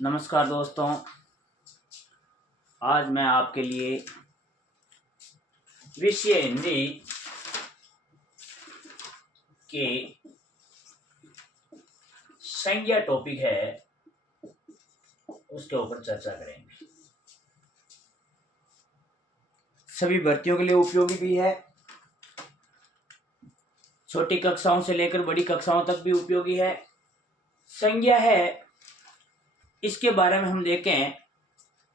नमस्कार दोस्तों, आज मैं आपके लिए विषय हिंदी के संज्ञा टॉपिक है, उसके ऊपर चर्चा करेंगे। सभी भर्तियों के लिए उपयोगी भी है, छोटी कक्षाओं से लेकर बड़ी कक्षाओं तक भी उपयोगी है। संज्ञा है, इसके बारे में हम देखें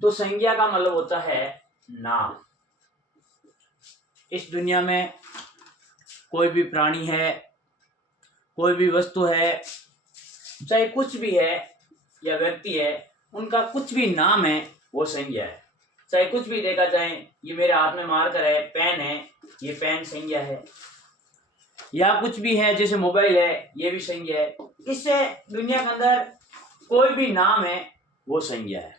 तो संज्ञा का मतलब होता है नाम। इस दुनिया में कोई भी प्राणी है, कोई भी वस्तु है, चाहे कुछ भी है या व्यक्ति है, उनका कुछ भी नाम है वो संज्ञा है। चाहे कुछ भी देखा जाए, ये मेरे हाथ में मार्कर है, पेन है, ये पेन संज्ञा है, या कुछ भी है जैसे मोबाइल है, ये भी संज्ञा है। इससे दुनिया के अंदर कोई भी नाम है वो संज्ञा है।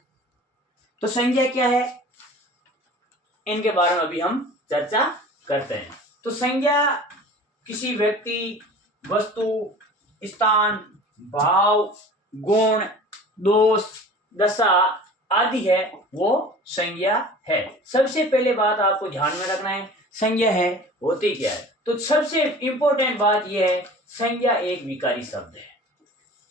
तो संज्ञा क्या है, इनके बारे में अभी हम चर्चा करते हैं। तो संज्ञा किसी व्यक्ति, वस्तु, स्थान, भाव, गुण, दोष, दशा आदि है वो संज्ञा है। सबसे पहले बात आपको ध्यान में रखना है, संज्ञा है होती क्या है। तो सबसे इंपॉर्टेंट बात यह है, संज्ञा एक विकारी शब्द है।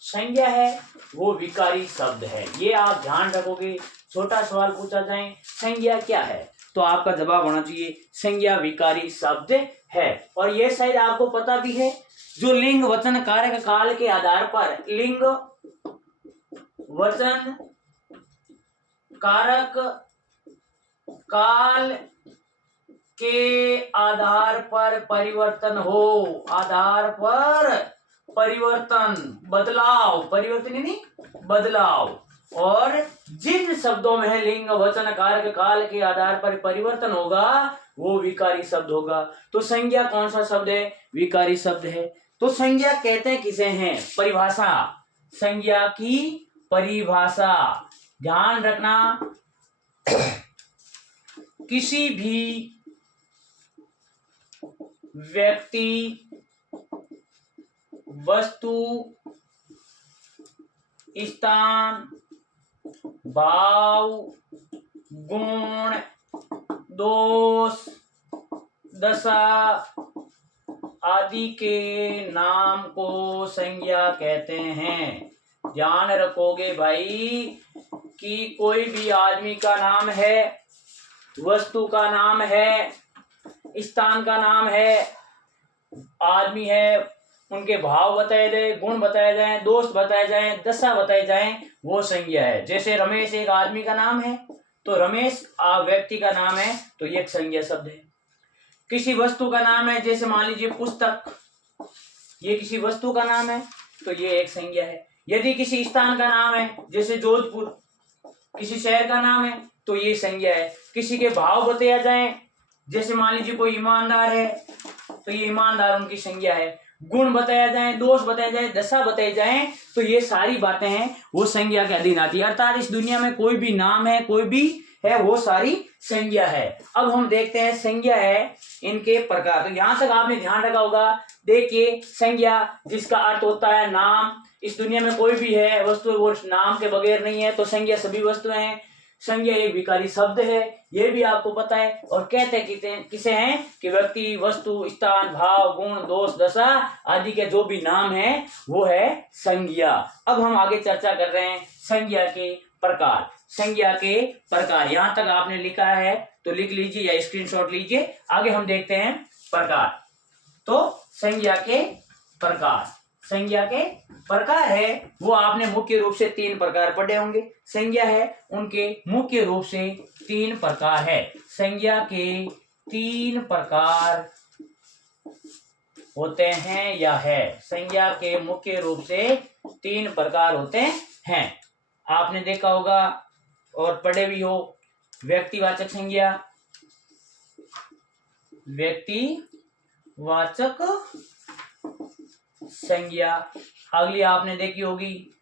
संज्ञा है वो विकारी शब्द है, ये आप ध्यान रखोगे। छोटा सवाल पूछा जाए संज्ञा क्या है, तो आपका जवाब होना चाहिए संज्ञा विकारी शब्द है। और ये शायद आपको पता भी है, जो लिंग वचन कारक काल के आधार पर, लिंग वचन कारक काल के आधार पर परिवर्तन हो, आधार पर परिवर्तन, बदलाव, परिवर्तन यानी बदलाव, और जिन शब्दों में लिंग वचन कारक काल के आधार पर परिवर्तन होगा वो विकारी शब्द होगा। तो संज्ञा कौन सा शब्द है, विकारी शब्द है। तो संज्ञा कहते हैं किसे हैं, परिभाषा, संज्ञा की परिभाषा ध्यान रखना। किसी भी व्यक्ति, वस्तु, स्थान, भाव, गुण, दोष, दशा आदि के नाम को संज्ञा कहते हैं। ध्यान रखोगे भाई कि कोई भी आदमी का नाम है, वस्तु का नाम है, स्थान का नाम है, आदमी है, उनके भाव बताए जाए, गुण बताए जाएं, दोष बताए जाएं, दशा बताए जाएं, वो संज्ञा है। जैसे रमेश एक आदमी का नाम है तो रमेश व्यक्ति का नाम है, तो ये एक संज्ञा शब्द है। किसी वस्तु का नाम है, जैसे मान लीजिए पुस्तक, ये किसी वस्तु का नाम है तो ये एक संज्ञा है। यदि किसी स्थान का नाम है, जैसे जोधपुर, किसी शहर का नाम है तो ये संज्ञा है। किसी के भाव बताया जाए, जैसे मान लीजिए कोई ईमानदार है तो ये ईमानदार उनकी संज्ञा है। गुण बताया जाए, दोष बताया जाए, दशा बताई जाए, तो ये सारी बातें हैं वो संज्ञा के अधीन आती है। अर्थात इस दुनिया में कोई भी नाम है, कोई भी है, वो सारी संज्ञा है। अब हम देखते हैं संज्ञा है इनके प्रकार। तो यहां तक आपने ध्यान रखा होगा। देखिए, संज्ञा जिसका अर्थ होता है नाम, इस दुनिया में कोई भी है वस्तु वो नाम के बगैर नहीं है, तो संज्ञा सभी वस्तुएं हैं। संज्ञा एक विकारी शब्द है, ये भी आपको पता है। और कहते किसे हैं कि व्यक्ति, वस्तु, स्थान, भाव, गुण, दोष, दशा आदि के जो भी नाम है वो है संज्ञा। अब हम आगे चर्चा कर रहे हैं संज्ञा के प्रकार। संज्ञा के प्रकार यहां तक आपने लिखा है तो लिख लीजिए या स्क्रीनशॉट लीजिए। आगे हम देखते हैं प्रकार। तो संज्ञा के प्रकार, संज्ञा के प्रकार है वो आपने मुख्य रूप से 3 प्रकार पढ़े होंगे। संज्ञा है उनके मुख्य रूप से 3 प्रकार है। संज्ञा के 3 प्रकार होते हैं या है, संज्ञा के मुख्य रूप से 3 प्रकार होते हैं। आपने देखा होगा और पढ़े भी हो। व्यक्तिवाचक संज्ञा, व्यक्तिवाचक संज्ञा, अगली आपने देखी होगी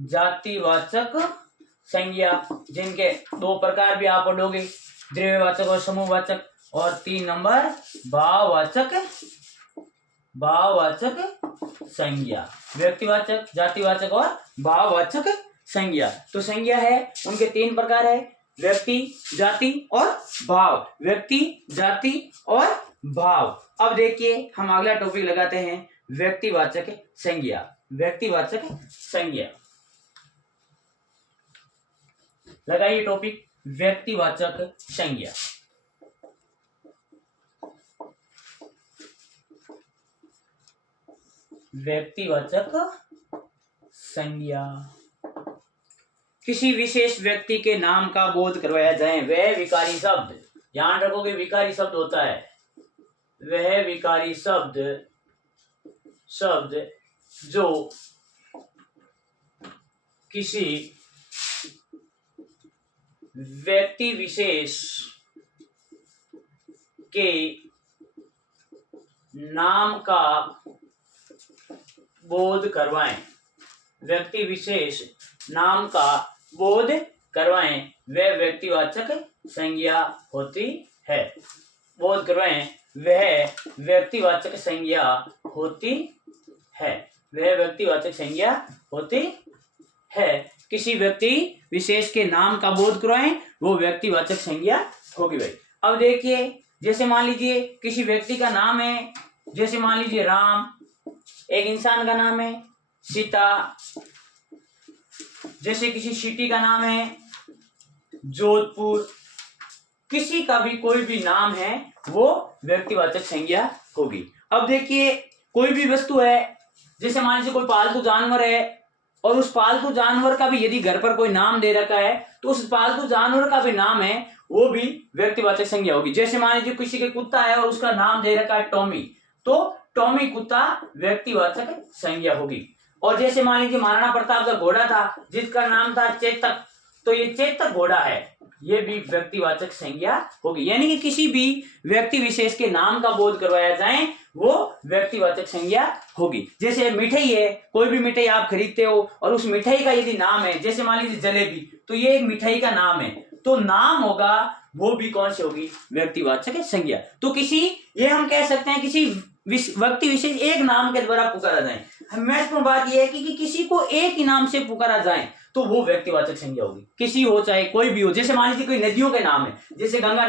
जातिवाचक संज्ञा, जिनके 2 प्रकार भी आप पढ़ोगे, द्रव्यवाचक और समूहवाचक। और 3 नंबर भाववाचक भाववाचक संज्ञा, व्यक्तिवाचक, जातिवाचक और भाववाचक संज्ञा। तो संज्ञा है उनके 3 प्रकार है, व्यक्ति, जाति और भाव। व्यक्ति, जाति और भाव। अब देखिए हम अगला टॉपिक लगाते हैं, व्यक्तिवाचक संज्ञा। व्यक्तिवाचक संज्ञा लगाइए टॉपिक, व्यक्तिवाचक संज्ञा। व्यक्तिवाचक संज्ञा, किसी विशेष व्यक्ति के नाम का बोध करवाया जाए वह विकारी शब्द, ध्यान रखोगे विकारी शब्द होता है, वह विकारी शब्द जो किसी व्यक्ति विशेष के नाम का बोध करवाएं, व्यक्ति विशेष नाम का बोध करवाएं वह व्यक्तिवाचक संज्ञा होती है। बोध करवाएं वह व्यक्तिवाचक संज्ञा होती है, वह व्यक्तिवाचक संज्ञा होती है। किसी व्यक्ति विशेष के नाम का बोध करवाएं वो व्यक्तिवाचक संज्ञा होगी भाई। अब देखिए जैसे मान लीजिए किसी व्यक्ति का नाम है, जैसे मान लीजिए राम, एक इंसान का नाम है सीता, जैसे किसी सिटी का नाम है जोधपुर, किसी का भी कोई भी नाम है वो व्यक्तिवाचक संज्ञा होगी। अब देखिए कोई भी वस्तु है, जैसे मान लीजिए कोई पालतू जानवर है और उस पालतू जानवर का भी यदि घर पर कोई नाम दे रखा है तो उस पालतू जानवर का भी नाम है वो भी व्यक्तिवाचक संज्ञा होगी। जैसे मान लीजिए किसी के कुत्ता है और उसका नाम दे रखा है टॉमी, तो टॉमी कुत्ता व्यक्तिवाचक संज्ञा होगी। और जैसे मान लीजिए महाराणा प्रताप का घोड़ा था जिसका नाम था चेतक, तो ये चेतक घोड़ा है, ये भी व्यक्तिवाचक संज्ञा होगी। यानी कि किसी भी व्यक्ति विशेष के नाम का बोध करवाया जाए वो व्यक्तिवाचक संज्ञा होगी। जैसे मिठाई है, कोई भी मिठाई आप खरीदते हो और उस मिठाई का यदि नाम है, जैसे मान लीजिए जलेबी, तो ये एक मिठाई का नाम है, तो नाम होगा वो भी कौन सी होगी, व्यक्तिवाचक संज्ञा। तो किसी, ये हम कह सकते हैं किसी व्यक्ति विशेष एक नाम के द्वारा पुकारा जाए। महत्वपूर्ण बात यह है कि किसी को एक ही नाम से पुकारा जाए तो वो व्यक्तिवाचक संज्ञा होगी, किसी हो चाहे कोई भी हो। जैसे मान लीजिए कोई नदियों के नाम है, जैसे गंगा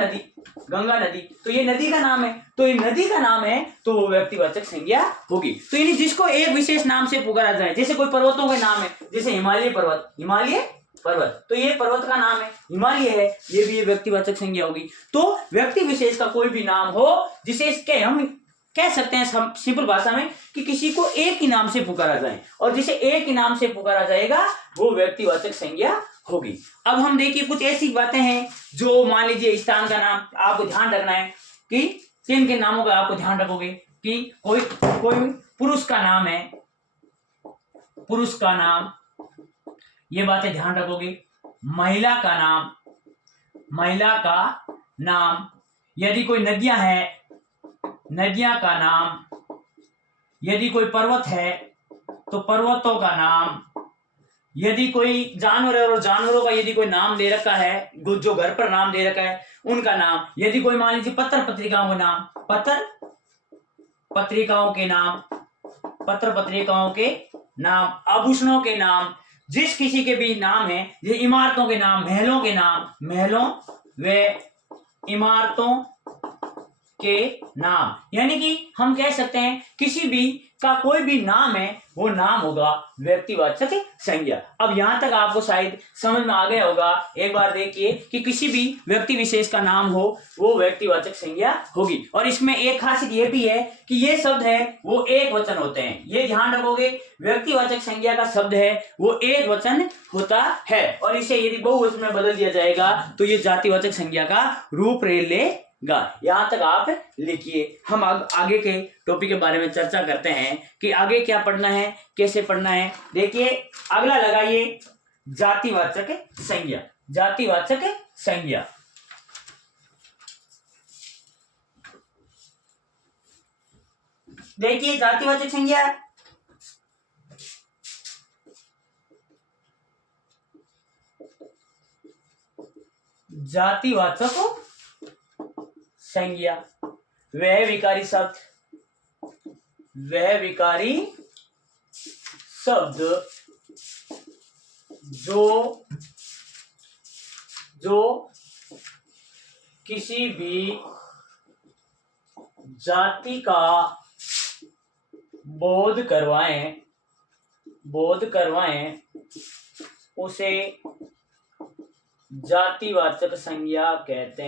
नदी, तो ये नदी का नाम है, तो ये नदी का नाम है तो वो व्यक्तिवाचक संज्ञा होगी। तो यानी जिसको एक विशेष नाम से पुकारा जाए, जैसे कोई पर्वतों के नाम है, जैसे हिमालय पर्वत, तो ये पर्वत का नाम है, हिमालय है, ये भी व्यक्तिवाचक संज्ञा होगी। तो व्यक्ति विशेष का कोई भी नाम हो जिसे इसके हम कह सकते हैं सिंपल भाषा में कि किसी को एक ही नाम से पुकारा जाए, और जिसे एक ही नाम से पुकारा जाएगा वो व्यक्तिवाचक संज्ञा होगी। अब हम देखिए कुछ ऐसी बातें हैं जो मान लीजिए स्थान का नाम आपको ध्यान रखना है कि किन के नामों का आपको ध्यान रखोगे कि कोई पुरुष का नाम है, पुरुष का नाम, ये बातें ध्यान रखोगे। महिला का नाम, यदि कोई नदियां हैं, नदियां का नाम, यदि कोई पर्वत है तो पर्वतों का नाम, यदि कोई जानवर है और जानवरों का यदि कोई नाम दे रखा है, जो घर पर नाम दे रखा है उनका नाम, यदि कोई मान लीजिए पत्र पत्रिकाओं के नाम, पत्र पत्रिकाओं के नाम, आभूषणों के नाम, जिस किसी के भी नाम है, ये इमारतों के नाम, महलों व इमारतों के नाम, यानी कि हम कह सकते हैं किसी भी का कोई भी नाम है वो नाम होगा व्यक्तिवाचक संज्ञा। अब यहां तक आपको शायद समझ में आ गया होगा। एक बार देखिए कि किसी भी व्यक्ति विशेष का नाम हो वो व्यक्तिवाचक संज्ञा होगी। और इसमें एक खासियत ये भी है कि ये शब्द है वो एक वचन होते हैं, ये ध्यान रखोगे। व्यक्तिवाचक संज्ञा का शब्द है वो एक वचन होता है, और इसे यदि बहुवचन में बदल दिया जाएगा तो ये जातिवाचक संज्ञा का रूप ले लेगा। यहां तक आप लिखिए। हम आगे के टॉपिक के बारे में चर्चा करते हैं कि आगे क्या पढ़ना है, कैसे पढ़ना है। देखिए अगला लगाइए जातिवाचक संज्ञा। जातिवाचक संज्ञा, देखिए जातिवाचक संज्ञा संज्ञा वह विकारी शब्द जो किसी भी जाति का बोध करवाएं उसे जातिवाचक संज्ञा कहते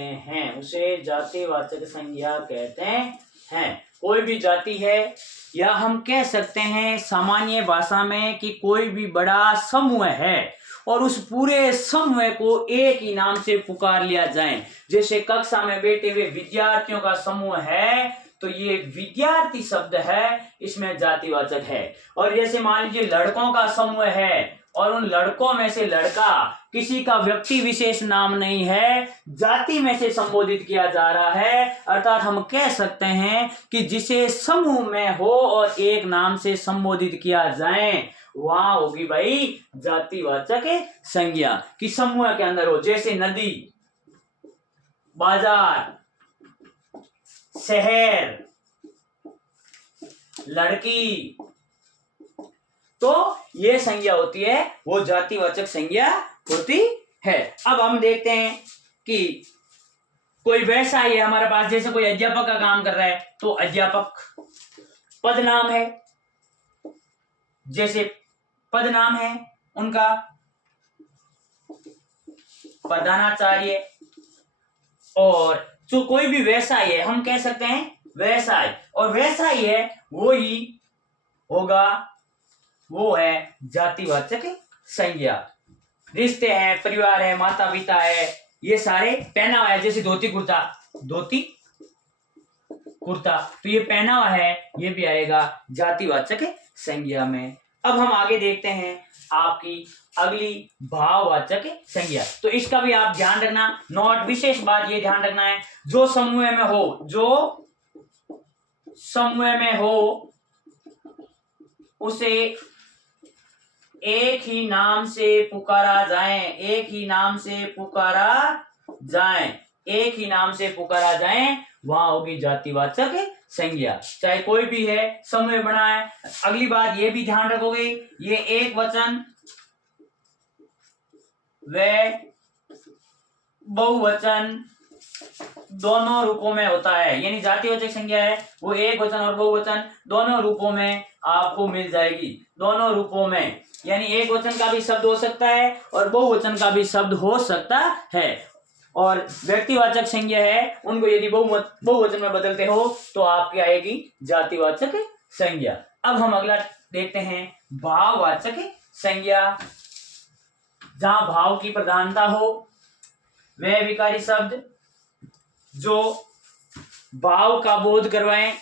हैं। कोई भी जाति है, या हम कह सकते हैं सामान्य भाषा में कि कोई भी बड़ा समूह है और उस पूरे समूह को एक ही नाम से पुकार लिया जाए। जैसे कक्षा में बैठे हुए विद्यार्थियों का समूह है तो ये विद्यार्थी शब्द है, इसमें जातिवाचक है। और जैसे मान लीजिए लड़कों का समूह है और उन लड़कों में से लड़का किसी का व्यक्ति विशेष नाम नहीं है, जाति में से संबोधित किया जा रहा है, अर्थात हम कह सकते हैं कि जिसे समूह में हो और एक नाम से संबोधित किया जाए वहां होगी भाई जातिवाचक संज्ञा कि समूह के अंदर हो। जैसे नदी, बाजार, शहर, लड़की, तो ये संज्ञा होती है, वो जातिवाचक संज्ञा होती है। अब हम देखते हैं कि कोई व्यवसाय है हमारे पास, जैसे कोई अध्यापक का काम कर रहा है तो अध्यापक पद नाम है। जैसे पद नाम है उनका प्रधानाचार्य। और जो कोई भी व्यवसाय है हम कह सकते हैं व्यवसाय, और व्यवसाय है वो ही होगा, वो है जातिवाचक संज्ञा। रिश्ते हैं, परिवार है, माता पिता है, ये सारे पहनावा है। जैसे धोती कुर्ता, तो ये पहनावा है, ये भी आएगा जातिवाचक संज्ञा में। अब हम आगे देखते हैं आपकी अगली भाववाचक संज्ञा। तो इसका भी आप ध्यान रखना, नोट विशेष बात ये ध्यान रखना है, जो समूह में हो उसे एक ही नाम से पुकारा जाए, वहां होगी जातिवाचक संज्ञा, चाहे कोई भी है, समूह बना है। अगली बात ये भी ध्यान रखोगे, ये एक वचन व बहुवचन दोनों रूपों में होता है। यानी जातिवाचक संज्ञा है वो एक वचन और बहुवचन दोनों रूपों में आपको मिल जाएगी, दोनों रूपों में। यानी एक वचन का भी शब्द हो सकता है और बहुवचन का भी शब्द हो सकता है। और व्यक्तिवाचक संज्ञा है, उनको यदि बहुवचन में बदलते हो तो आपकी आएगी जातिवाचक संज्ञा। अब हम अगला देखते हैं भाववाचक संज्ञा। जहां भाव की प्रधानता हो, वह विकारी शब्द जो भाव का बोध करवाएं,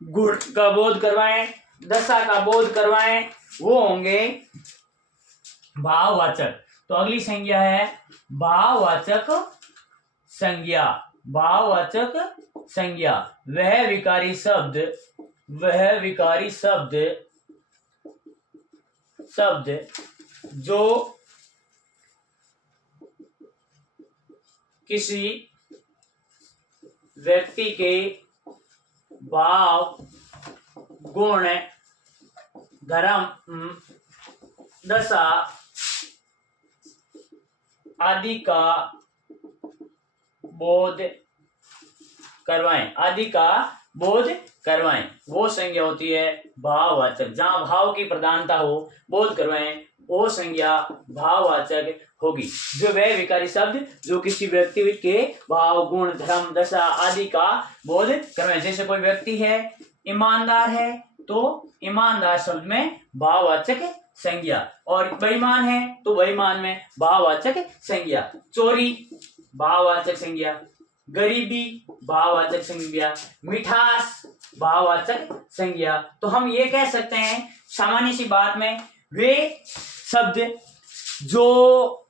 गुण का बोध करवाएं, दशा का बोध करवाएं, वो होंगे भाववाचक। तो अगली संज्ञा है भाववाचक संज्ञा। वह विकारी शब्द जो किसी व्यक्ति के भाव, गुण, धर्म, दशा आदि का बोध करवाएं, वो संज्ञा होती है भाववाचक। जहां भाव की प्रधानता हो, बोध करवाएं, वो संज्ञा भाववाचक होगी। जो वह विकारी शब्द जो किसी व्यक्ति के भाव, गुण, धर्म, दशा आदि का बोध करवाएं। जैसे कोई व्यक्ति है ईमानदार है तो ईमानदार शब्द में भाववाचक संज्ञा, और बेईमान है तो बेईमान में भाववाचक संज्ञा। चोरी भाववाचक संज्ञा, गरीबी भाववाचक संज्ञा, मिठास भाववाचक संज्ञा। तो हम ये कह सकते हैं सामान्य सी बात में, वे शब्द जो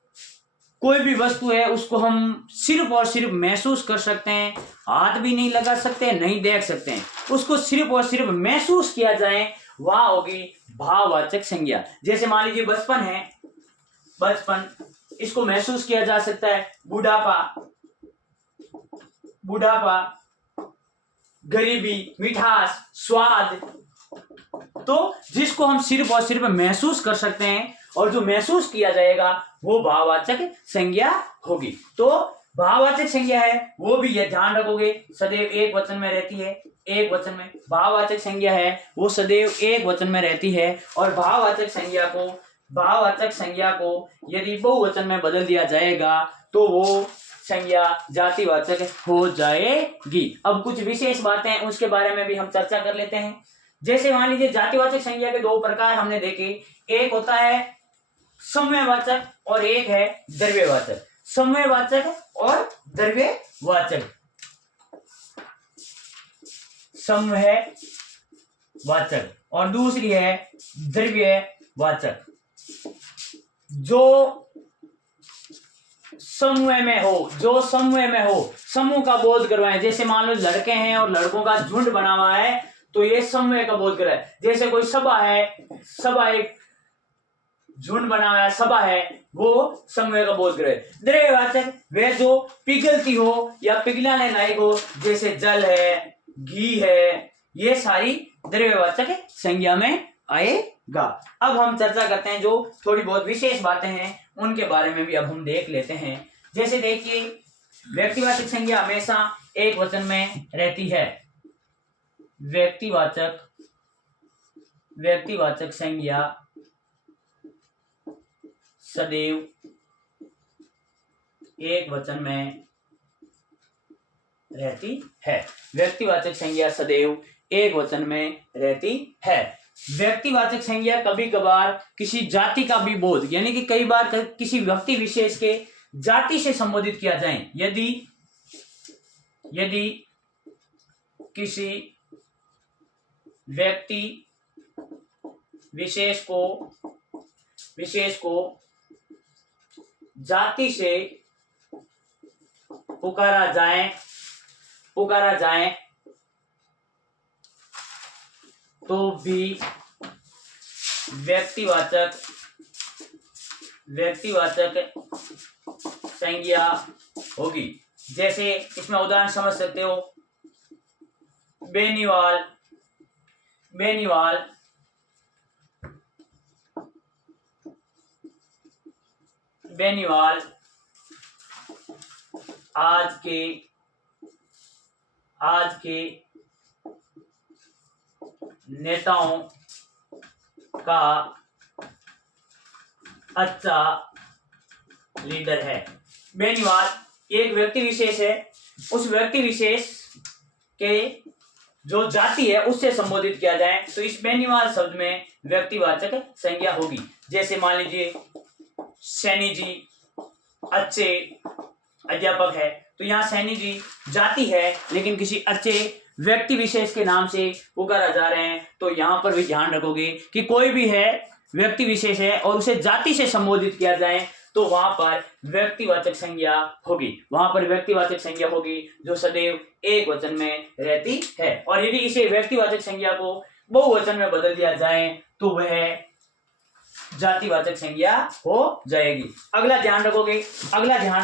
कोई भी वस्तु है उसको हम सिर्फ और सिर्फ महसूस कर सकते हैं, हाथ भी नहीं लगा सकते, नहीं देख सकते हैं, उसको सिर्फ और सिर्फ महसूस किया जाए, वहां होगी भाववाचक संज्ञा। जैसे मान लीजिए बचपन है, बचपन इसको महसूस किया जा सकता है। बुढ़ापा, गरीबी, मिठास, स्वाद, तो जिसको हम सिर्फ और सिर्फ महसूस कर सकते हैं और जो महसूस किया जाएगा वो भाववाचक संज्ञा होगी। तो भाववाचक संज्ञा है वो भी ये ध्यान रखोगे सदैव एक वचन में रहती है, एक वचन में। भाववाचक संज्ञा है वो सदैव एक वचन में रहती है और भाववाचक संज्ञा को यदि बहुवचन में बदल दिया जाएगा तो वो संज्ञा जातिवाचक हो जाएगी। अब कुछ विशेष बातें हैं उसके बारे में भी हम चर्चा कर लेते हैं। जैसे मान लीजिए जातिवाचक संज्ञा के दो प्रकार हमने देखे, एक होता है समवायवाचक और एक है द्रव्यवाचक। समवायवाचक और द्रव्यवाचक। समवायवाचक और दूसरी है द्रव्यवाचक। जो समूह में हो, समूह का बोध करवाए। जैसे मान लो लड़के हैं और लड़कों का झुंड बना हुआ है तो ये समूह का बोध कराए। जैसे कोई सभा है, सभा एक झुंड बना हुआ है, सभा है, वो समूह का बोध कराए। द्रव्यवाचक वे जो पिघलती हो या पिघलाने लायक हो, जैसे जल है, घी है, ये सारी द्रव्यवाचक संज्ञा में आएगा। अब हम चर्चा करते हैं जो थोड़ी बहुत विशेष बातें हैं उनके बारे में भी अब हम देख लेते हैं। जैसे देखिए व्यक्तिवाचक संज्ञा हमेशा एक वचन में रहती है। व्यक्तिवाचक संज्ञा सदैव एक वचन में रहती है। व्यक्तिवाचक संज्ञा सदैव एक वचन में रहती है। व्यक्तिवाचक संज्ञा कभी कभार किसी जाति का भी बोध, यानी कि कई बार किसी व्यक्ति विशेष के जाति से संबोधित किया जाए। यदि किसी व्यक्ति विशेष को जाति से पुकारा जाए तो भी व्यक्तिवाचक संज्ञा होगी। जैसे इसमें उदाहरण समझ सकते हो, बेनीवाल आज के नेताओं का अच्छा लीडर है। बेनीवाल एक व्यक्ति विशेष है, उस व्यक्ति विशेष के जो जाति है उससे संबोधित किया जाए तो इस बेनीवाल शब्द में व्यक्तिवाचक संज्ञा होगी। जैसे मान लीजिए सैनी जी अच्छे अध्यापक है, तो यहाँ सैनी जी जाति है लेकिन किसी अच्छे व्यक्ति विशेष के नाम से पुकारा जा रहे हैं, तो यहाँ पर भी ध्यान रखोगे कि कोई भी है व्यक्ति विशेष है और उसे जाति से संबोधित किया जाए तो वहां पर व्यक्तिवाचक संज्ञा होगी जो सदैव एक वचन में रहती है। और यदि इसे व्यक्तिवाचक संज्ञा को बहुवचन में बदल दिया जाए तो वह जातिवाचक संज्ञा हो जाएगी। अगला ध्यान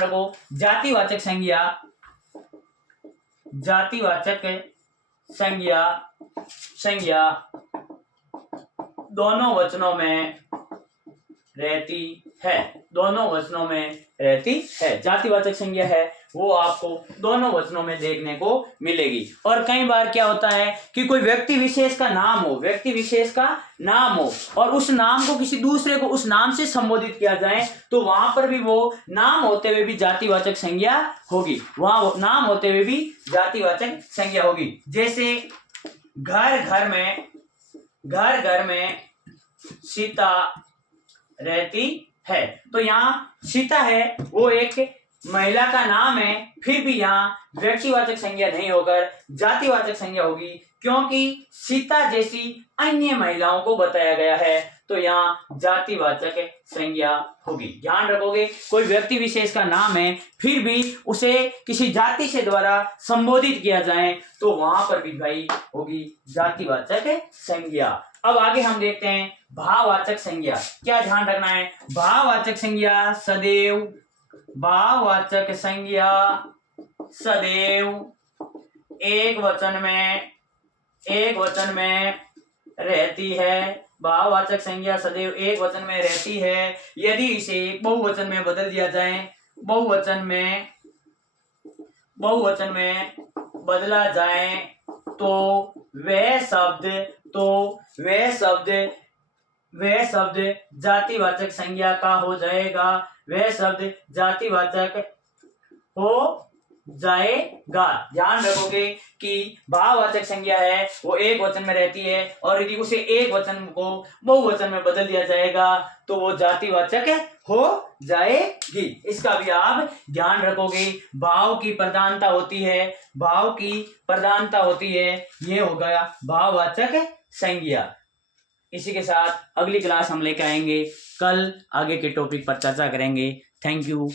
रखो जातिवाचक संज्ञा दोनों वचनों में रहती है। जातिवाचक संज्ञा है वो आपको दोनों वचनों में देखने को मिलेगी। और कई बार क्या होता है कि कोई व्यक्ति विशेष का नाम हो और उस नाम को किसी दूसरे को उस नाम से संबोधित किया जाए तो वहां पर भी वो नाम होते हुए भी जातिवाचक संज्ञा होगी। जैसे घर घर में सीता रहती है, तो यहाँ सीता है वो एक महिला का नाम है, फिर भी यहाँ व्यक्तिवाचक संज्ञा नहीं होकर जातिवाचक संज्ञा होगी क्योंकि सीता जैसी अन्य महिलाओं को बताया गया है, तो यहाँ जातिवाचक संज्ञा होगी। ध्यान रखोगे कोई व्यक्ति विशेष का नाम है फिर भी उसे किसी जाति से द्वारा संबोधित किया जाए तो वहां पर भी भाई होगी जातिवाचक संज्ञा। अब आगे हम देखते हैं भाववाचक संज्ञा। क्या ध्यान रखना है, भाववाचक संज्ञा सदैव एक वचन में रहती है। भाववाचक संज्ञा सदैव एक वचन में रहती है। यदि इसे बहुवचन में बदल दिया जाए, बहुवचन में बदला जाए तो वह शब्द जातिवाचक संज्ञा का हो जाएगा। वह शब्द जातिवाचक हो जाएगा। ध्यान रखोगे कि भाववाचक संज्ञा है वो एक वचन में रहती है और यदि उसे एक वचन को बहुवचन में बदल दिया जाएगा तो वो जातिवाचक हो जाएगी। इसका भी आप ध्यान रखोगे। भाव की प्रधानता होती है, ये हो गया भाववाचक संज्ञा। इसी के साथ अगली क्लास हम लेकर आएंगे। कल आगे के टॉपिक पर चर्चा करेंगे। Thank you.